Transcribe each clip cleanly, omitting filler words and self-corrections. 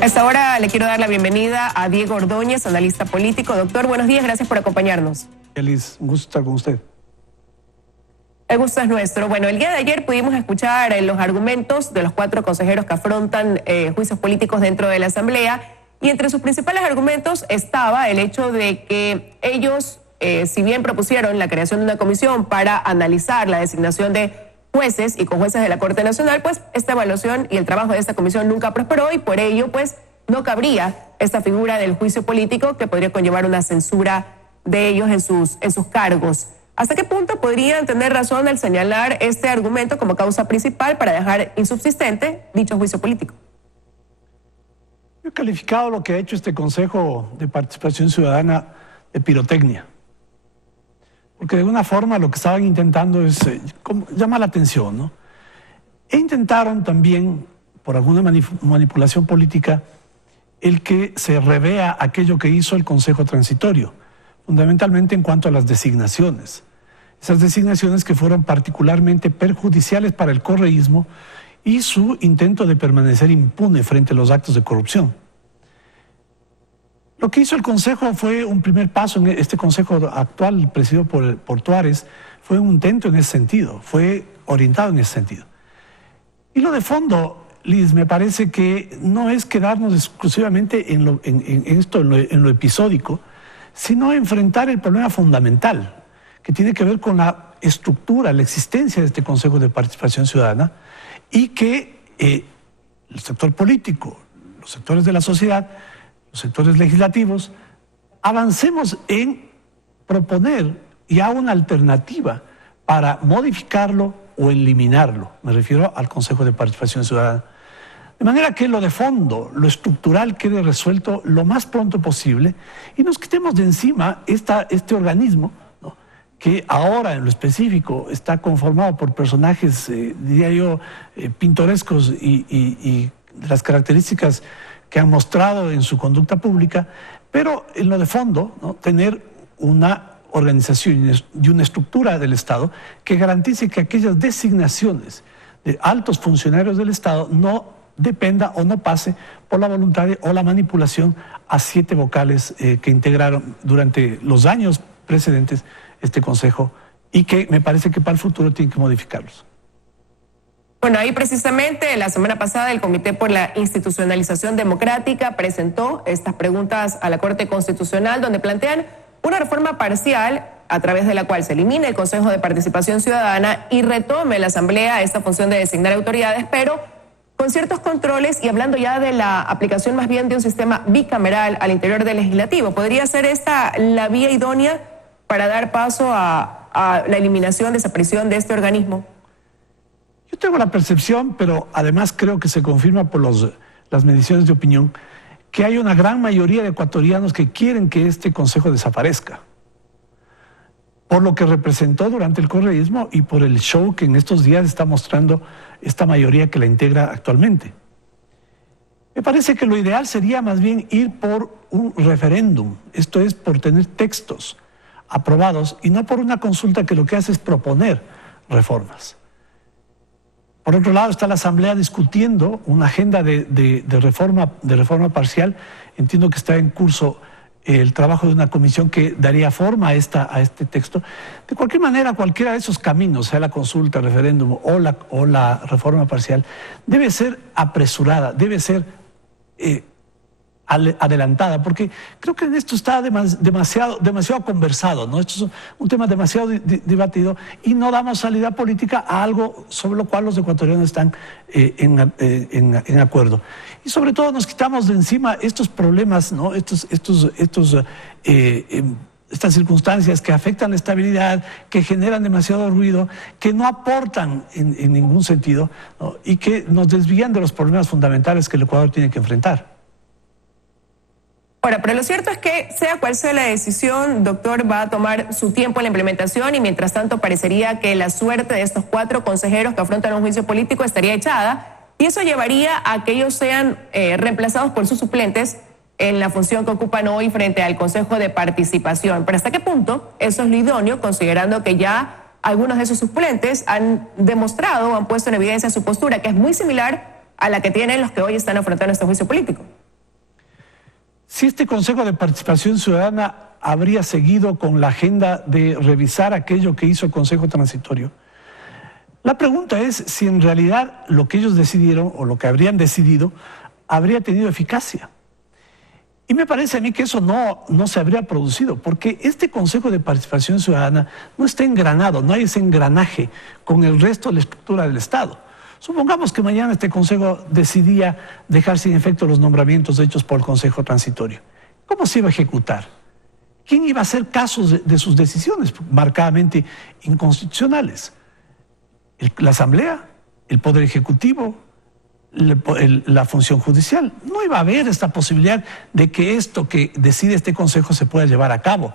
A esta hora le quiero dar la bienvenida a Diego Ordóñez, analista político. Doctor, buenos días, gracias por acompañarnos. Elis, un gusto estar con usted. El gusto es nuestro. Bueno, el día de ayer pudimos escuchar los argumentos de los 4 consejeros que afrontan juicios políticos dentro de la Asamblea, y entre sus principales argumentos estaba el hecho de que ellos, si bien propusieron la creación de una comisión para analizar la designación de jueces y conjueces de la Corte Nacional, pues esta evaluación y el trabajo de esta comisión nunca prosperó, y por ello pues no cabría esta figura del juicio político que podría conllevar una censura de ellos en sus cargos. ¿Hasta qué punto podrían tener razón al señalar este argumento como causa principal para dejar insubsistente dicho juicio político? Yo he calificado lo que ha hecho este Consejo de Participación Ciudadana de pirotecnia, porque de alguna forma lo que estaban intentando es llamar la atención, ¿no? Intentaron también, por alguna manipulación política, el que se revea aquello que hizo el Consejo Transitorio, fundamentalmente en cuanto a las designaciones. Esas designaciones que fueron particularmente perjudiciales para el correísmo y su intento de permanecer impune frente a los actos de corrupción. Lo que hizo el Consejo fue un primer paso. En este Consejo actual, presidido por Tuárez, fue un intento en ese sentido, fue orientado en ese sentido. Y lo de fondo, Liz, me parece que no es quedarnos exclusivamente en lo episódico, sino enfrentar el problema fundamental, que tiene que ver con la estructura, la existencia de este Consejo de Participación Ciudadana, y que el sector político, los sectores de la sociedad, los sectores legislativos, avancemos en proponer ya una alternativa para modificarlo o eliminarlo. Me refiero al Consejo de Participación Ciudadana. De manera que lo de fondo, lo estructural, quede resuelto lo más pronto posible y nos quitemos de encima este organismo, ¿no?, que ahora en lo específico está conformado por personajes, diría yo, pintorescos y de las características que han mostrado en su conducta pública, pero en lo de fondo, ¿no?, tener una organización y una estructura del Estado que garantice que aquellas designaciones de altos funcionarios del Estado no dependa o no pase por la voluntad o la manipulación a 7 vocales que integraron durante los años precedentes este Consejo, y que me parece que para el futuro tienen que modificarlos. Bueno, ahí precisamente la semana pasada el Comité por la Institucionalización Democrática presentó estas preguntas a la Corte Constitucional, donde plantean una reforma parcial a través de la cual se elimine el Consejo de Participación Ciudadana y retome la Asamblea esta función de designar autoridades, pero con ciertos controles, y hablando ya de la aplicación más bien de un sistema bicameral al interior del Legislativo. ¿Podría ser esta la vía idónea para dar paso a la eliminación, desaparición de este organismo? Yo tengo la percepción, pero además creo que se confirma por las mediciones de opinión, que hay una gran mayoría de ecuatorianos que quieren que este Consejo desaparezca, por lo que representó durante el correísmo y por el show que en estos días está mostrando esta mayoría que la integra actualmente. Me parece que lo ideal sería más bien ir por un referéndum, esto es, por tener textos aprobados y no por una consulta que lo que hace es proponer reformas. Por otro lado está la Asamblea discutiendo una agenda de reforma parcial. Entiendo que está en curso el trabajo de una comisión que daría forma a este texto. De cualquier manera, cualquiera de esos caminos, sea la consulta, el referéndum o la reforma parcial, debe ser apresurada, debe ser adelantada, porque creo que en esto está demasiado conversado, ¿no? Esto es un tema demasiado debatido y no damos salida política a algo sobre lo cual los ecuatorianos están en acuerdo. Y sobre todo nos quitamos de encima estos problemas, ¿no?, estas circunstancias que afectan la estabilidad, que generan demasiado ruido, que no aportan en ningún sentido, ¿no?, y que nos desvían de los problemas fundamentales que el Ecuador tiene que enfrentar. Ahora, pero lo cierto es que sea cual sea la decisión, doctor, va a tomar su tiempo en la implementación, y mientras tanto parecería que la suerte de estos 4 consejeros que afrontan un juicio político estaría echada, y eso llevaría a que ellos sean reemplazados por sus suplentes en la función que ocupan hoy frente al Consejo de Participación. Pero ¿hasta qué punto eso es lo idóneo, considerando que ya algunos de sus suplentes han demostrado o han puesto en evidencia su postura, que es muy similar a la que tienen los que hoy están afrontando este juicio político. Si este Consejo de Participación Ciudadana habría seguido con la agenda de revisar aquello que hizo el Consejo Transitorio, la pregunta es si en realidad lo que ellos decidieron o lo que habrían decidido habría tenido eficacia. Y me parece a mí que eso no se habría producido, porque este Consejo de Participación Ciudadana no está engranado, no hay ese engranaje con el resto de la estructura del Estado. Supongamos que mañana este Consejo decidía dejar sin efecto los nombramientos hechos por el Consejo Transitorio. ¿Cómo se iba a ejecutar? ¿Quién iba a hacer caso de sus decisiones marcadamente inconstitucionales? ¿La Asamblea? ¿El Poder Ejecutivo? La función judicial? No iba a haber esta posibilidad de que esto que decide este Consejo se pueda llevar a cabo.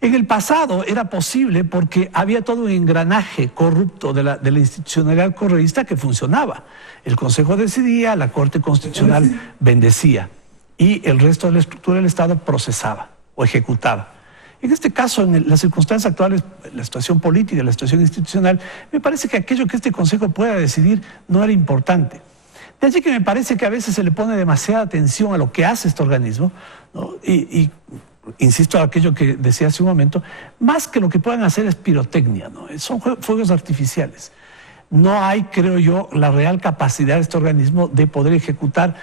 En el pasado era posible porque había todo un engranaje corrupto de la institucionalidad correísta que funcionaba. El Consejo decidía, la Corte Constitucional bendecía y el resto de la estructura del Estado procesaba o ejecutaba. En este caso, en las circunstancias actuales, la situación política, la situación institucional, me parece que aquello que este Consejo pueda decidir no era importante. De allí que me parece que a veces se le pone demasiada atención a lo que hace este organismo, ¿no? Insisto en aquello que decía hace un momento, más que lo que puedan hacer es pirotecnia, ¿no? Son fuegos artificiales. No hay, creo yo, la real capacidad de este organismo de poder ejecutar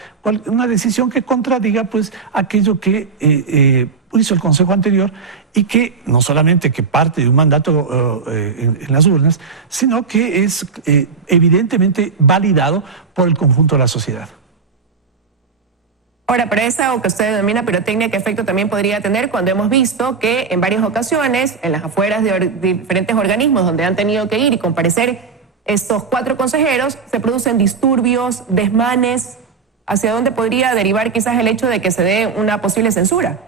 una decisión que contradiga pues aquello que hizo el Consejo anterior y que no solamente que parte de un mandato en las urnas, sino que es evidentemente validado por el conjunto de la sociedad. Ahora, pero esa o que usted denomina pirotecnia, ¿qué efecto también podría tener cuando hemos visto que en varias ocasiones, en las afueras de diferentes organismos donde han tenido que ir y comparecer estos 4 consejeros, se producen disturbios, desmanes? ¿Hacia dónde podría derivar quizás el hecho de que se dé una posible censura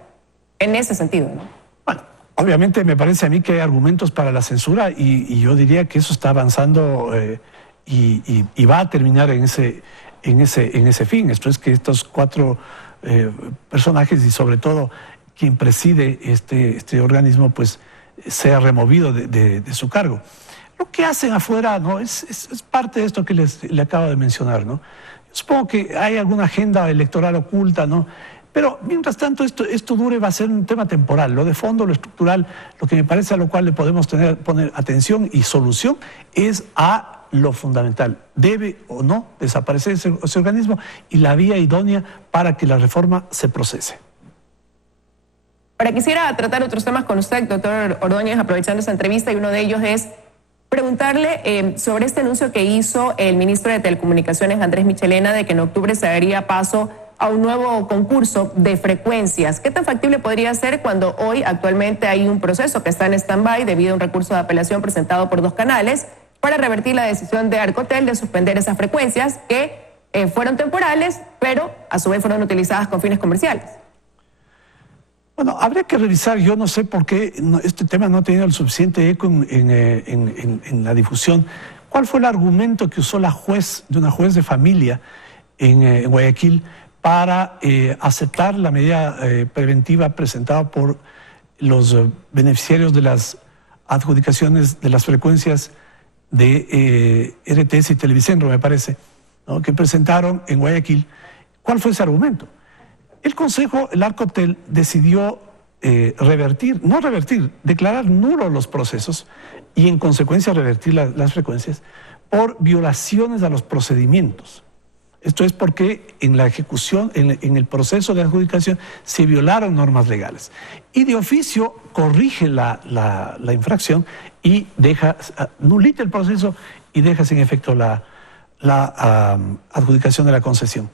en ese sentido, ¿no? Bueno, obviamente me parece a mí que hay argumentos para la censura y yo diría que eso está avanzando y va a terminar en ese fin. Esto es que estos 4 personajes y sobre todo quien preside este organismo pues sea removido de su cargo. Lo que hacen afuera, ¿no? es parte de esto que le acabo de mencionar, ¿no? Yo supongo que hay alguna agenda electoral oculta, ¿no? Pero mientras tanto esto dure, va a ser un tema temporal. Lo de fondo, lo estructural, lo que me parece a lo cual le podemos poner atención y solución es a lo fundamental. ¿Debe o no desaparecer ese organismo? Y la vía idónea para que la reforma se procese. Ahora quisiera tratar otros temas con usted, doctor Ordóñez, aprovechando esta entrevista, y uno de ellos es preguntarle sobre este anuncio que hizo el ministro de Telecomunicaciones, Andrés Michelena, de que en octubre se daría paso a un nuevo concurso de frecuencias. ¿Qué tan factible podría ser cuando hoy actualmente hay un proceso que está en stand-by debido a un recurso de apelación presentado por 2 canales para revertir la decisión de Arcotel de suspender esas frecuencias que fueron temporales, pero a su vez fueron utilizadas con fines comerciales? Bueno, habría que revisar, yo no sé por qué este tema no ha tenido el suficiente eco en la difusión. ¿Cuál fue el argumento que usó una juez de familia en Guayaquil para aceptar la medida preventiva presentada por los beneficiarios de las adjudicaciones de las frecuencias de RTS y Televicentro, me parece, ¿no? Que presentaron en Guayaquil? ¿Cuál fue ese argumento? El Consejo, el Arcotel, decidió declarar nulos los procesos y en consecuencia revertir las frecuencias por violaciones a los procedimientos. Esto es porque en la ejecución, en el proceso de adjudicación, se violaron normas legales. Y de oficio corrige la infracción y nulita el proceso y deja sin efecto la adjudicación de la concesión.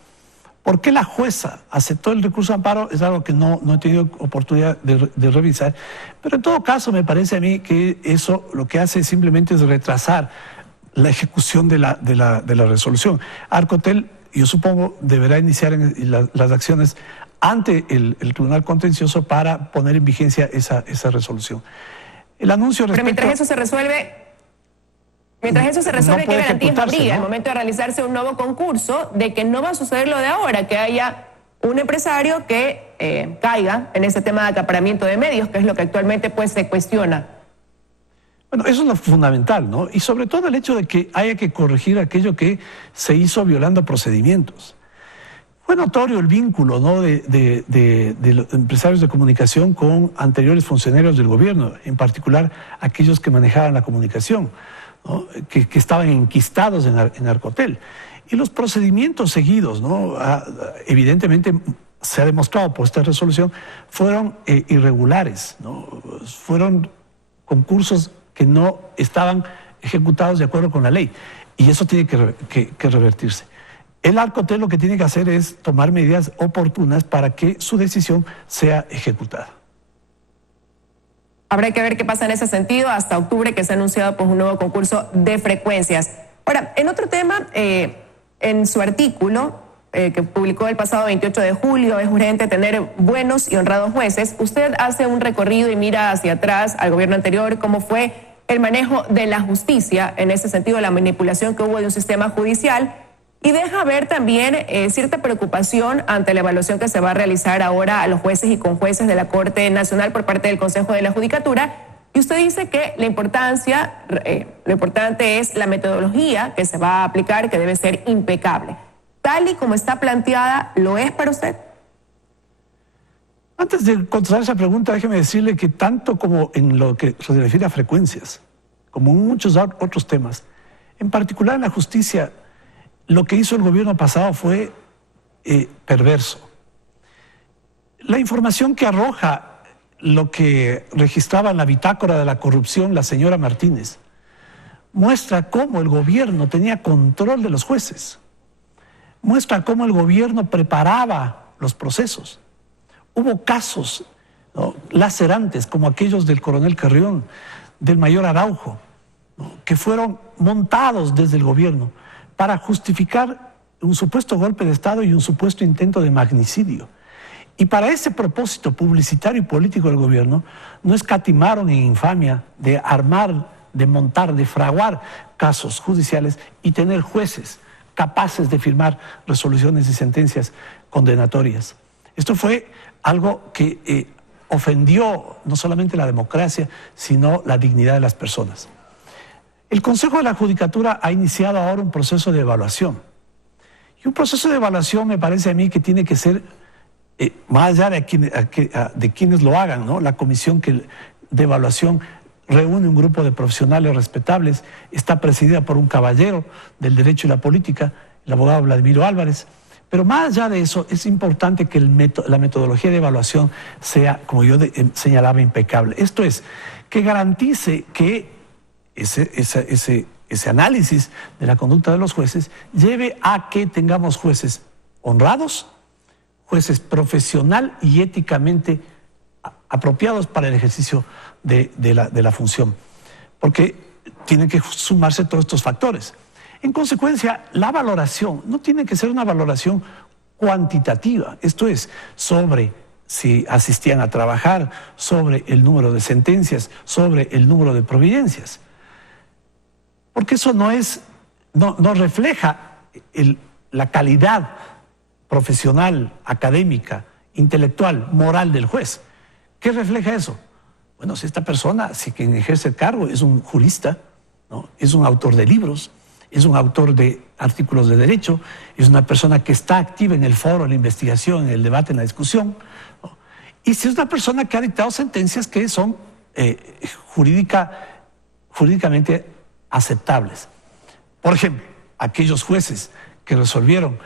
¿Por qué la jueza aceptó el recurso de amparo? Es algo que no he tenido oportunidad de revisar. Pero en todo caso me parece a mí que eso lo que hace simplemente es retrasar la ejecución de la resolución. Arcotel, yo supongo, deberá iniciar las acciones ante el Tribunal Contencioso para poner en vigencia esa resolución. El anuncio respecto... Pero mientras eso se resuelve, ¿qué garantías habría al momento de realizarse un nuevo concurso de que no va a suceder lo de ahora, que haya un empresario que caiga en ese tema de acaparamiento de medios, que es lo que actualmente pues se cuestiona? Bueno, eso es lo fundamental, ¿no? Y sobre todo el hecho de que haya que corregir aquello que se hizo violando procedimientos. Fue notorio el vínculo, ¿no?, de los empresarios de comunicación con anteriores funcionarios del gobierno, en particular aquellos que manejaban la comunicación, ¿no?, que estaban enquistados en Arcotel. Y los procedimientos seguidos, ¿no?, evidentemente se ha demostrado por esta resolución, fueron irregulares, ¿no? Fueron concursos que no estaban ejecutados de acuerdo con la ley. Y eso tiene que revertirse. El Arcotel lo que tiene que hacer es tomar medidas oportunas para que su decisión sea ejecutada. Habrá que ver qué pasa en ese sentido hasta octubre, que se ha anunciado pues, un nuevo concurso de frecuencias. Ahora, en otro tema, en su artículo que publicó el pasado 28 de julio, es urgente tener buenos y honrados jueces. Usted hace un recorrido y mira hacia atrás al gobierno anterior, cómo fue el manejo de la justicia, en ese sentido, la manipulación que hubo de un sistema judicial, y deja ver también cierta preocupación ante la evaluación que se va a realizar ahora a los jueces y conjueces de la Corte Nacional por parte del Consejo de la Judicatura. Y usted dice que lo importante es la metodología que se va a aplicar, que debe ser impecable. Tal y como está planteada, ¿lo es para usted? Antes de contestar esa pregunta, déjeme decirle que tanto como en lo que se refiere a frecuencias, como en muchos otros temas, en particular en la justicia, lo que hizo el gobierno pasado fue perverso. La información que arroja lo que registraba en la bitácora de la corrupción la señora Martínez muestra cómo el gobierno tenía control de los jueces, muestra cómo el gobierno preparaba los procesos. Hubo casos, ¿no?, lacerantes como aquellos del coronel Carrión, del mayor Araujo, ¿no?, que fueron montados desde el gobierno para justificar un supuesto golpe de Estado y un supuesto intento de magnicidio. Y para ese propósito publicitario y político del gobierno, no escatimaron en infamia de armar, de montar, de fraguar casos judiciales y tener jueces capaces de firmar resoluciones y sentencias condenatorias. Esto fue algo que ofendió no solamente la democracia, sino la dignidad de las personas. El Consejo de la Judicatura ha iniciado ahora un proceso de evaluación. Y un proceso de evaluación me parece a mí que tiene que ser, más allá de quienes lo hagan, ¿no?, la comisión de evaluación reúne un grupo de profesionales respetables, está presidida por un caballero del derecho y la política, el abogado Vladimiro Álvarez. Pero más allá de eso, es importante que la metodología de evaluación sea, como yo señalaba, impecable. Esto es, que garantice que ese análisis de la conducta de los jueces lleve a que tengamos jueces honrados, jueces profesional y éticamente apropiados para el ejercicio de la función, porque tienen que sumarse todos estos factores. En consecuencia, la valoración no tiene que ser una valoración cuantitativa, esto es, sobre si asistían a trabajar, sobre el número de sentencias, sobre el número de providencias. Porque eso no refleja la calidad profesional, académica, intelectual, moral del juez. ¿Qué refleja eso? Bueno, si esta persona, si quien ejerce el cargo es un jurista, ¿no?, es un autor de libros, es un autor de artículos de derecho, es una persona que está activa en el foro, en la investigación, en el debate, en la discusión, ¿no?, y si es una persona que ha dictado sentencias que son jurídicamente aceptables. Por ejemplo, aquellos jueces que resolvieron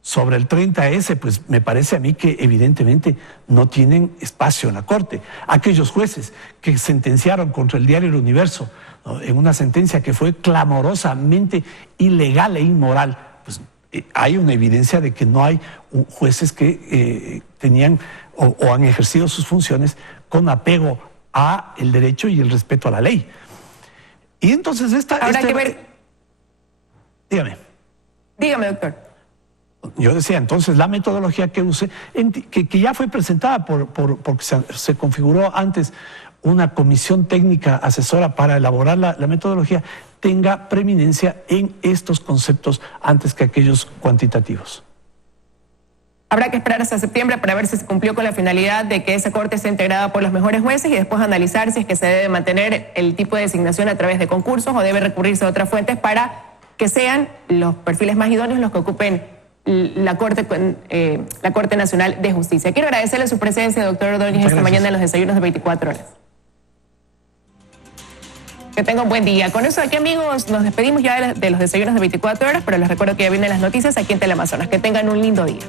sobre el 30S, pues me parece a mí que evidentemente no tienen espacio en la Corte. Aquellos jueces que sentenciaron contra el diario El Universo, ¿no?, en una sentencia que fue clamorosamente ilegal e inmoral, pues hay una evidencia de que no hay jueces que tenían o han ejercido sus funciones con apego a el derecho y el respeto a la ley. Y entonces habrá que ver. Dígame. Dígame, doctor. Yo decía, entonces, la metodología que use, que ya fue presentada porque se configuró antes una comisión técnica asesora para elaborar la metodología, tenga preeminencia en estos conceptos antes que aquellos cuantitativos. Habrá que esperar hasta septiembre para ver si se cumplió con la finalidad de que esa corte esté integrada por los mejores jueces y después analizar si es que se debe mantener el tipo de designación a través de concursos o debe recurrirse a otras fuentes para que sean los perfiles más idóneos los que ocupen la Corte Nacional de Justicia. Quiero agradecerle su presencia, doctor Ordóñez, esta mañana en los desayunos de 24 horas. Que tenga un buen día. Con eso aquí, amigos, nos despedimos ya de los desayunos de 24 horas, pero les recuerdo que ya vienen las noticias aquí en Teleamazonas. Que tengan un lindo día.